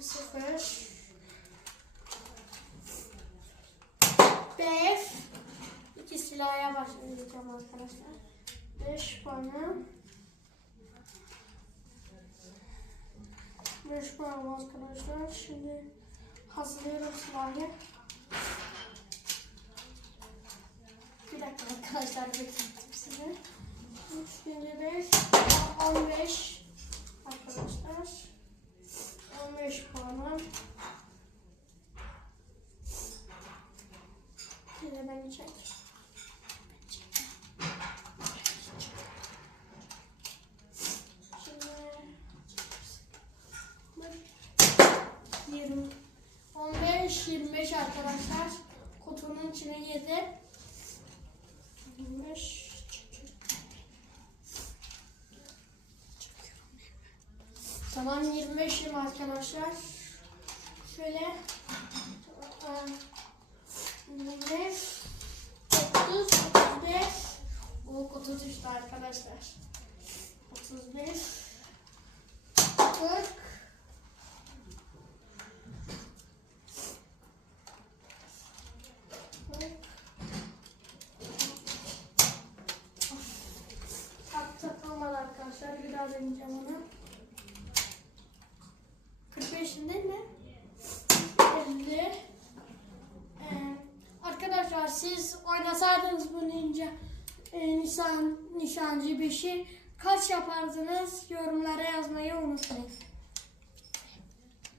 Sıfır. Beş. İki silahya başlayacağım arkadaşlar. Beş puanı. Beş puanım arkadaşlar. Şimdi hazırlıyorum silahı. Bir dakika arkadaşlar beklettim sizi. 355 15 arkadaşlar. 15 puanım. Beni çek. Şimdi 20 15 25 arkadaşlar. Kutunun içine 7 25 Tamam 25'im arkadaşlar. Şöyle arkadaşlar. 35 40 40 Tak takılmadı arkadaşlar. Bir daha deneyeceğim onu. 45 değil mi? 50. Ee, arkadaşlar siz oynasaydınız bu ninja e, nisan nişancı bir şey kaç yapardınız yorumlara unutmayın.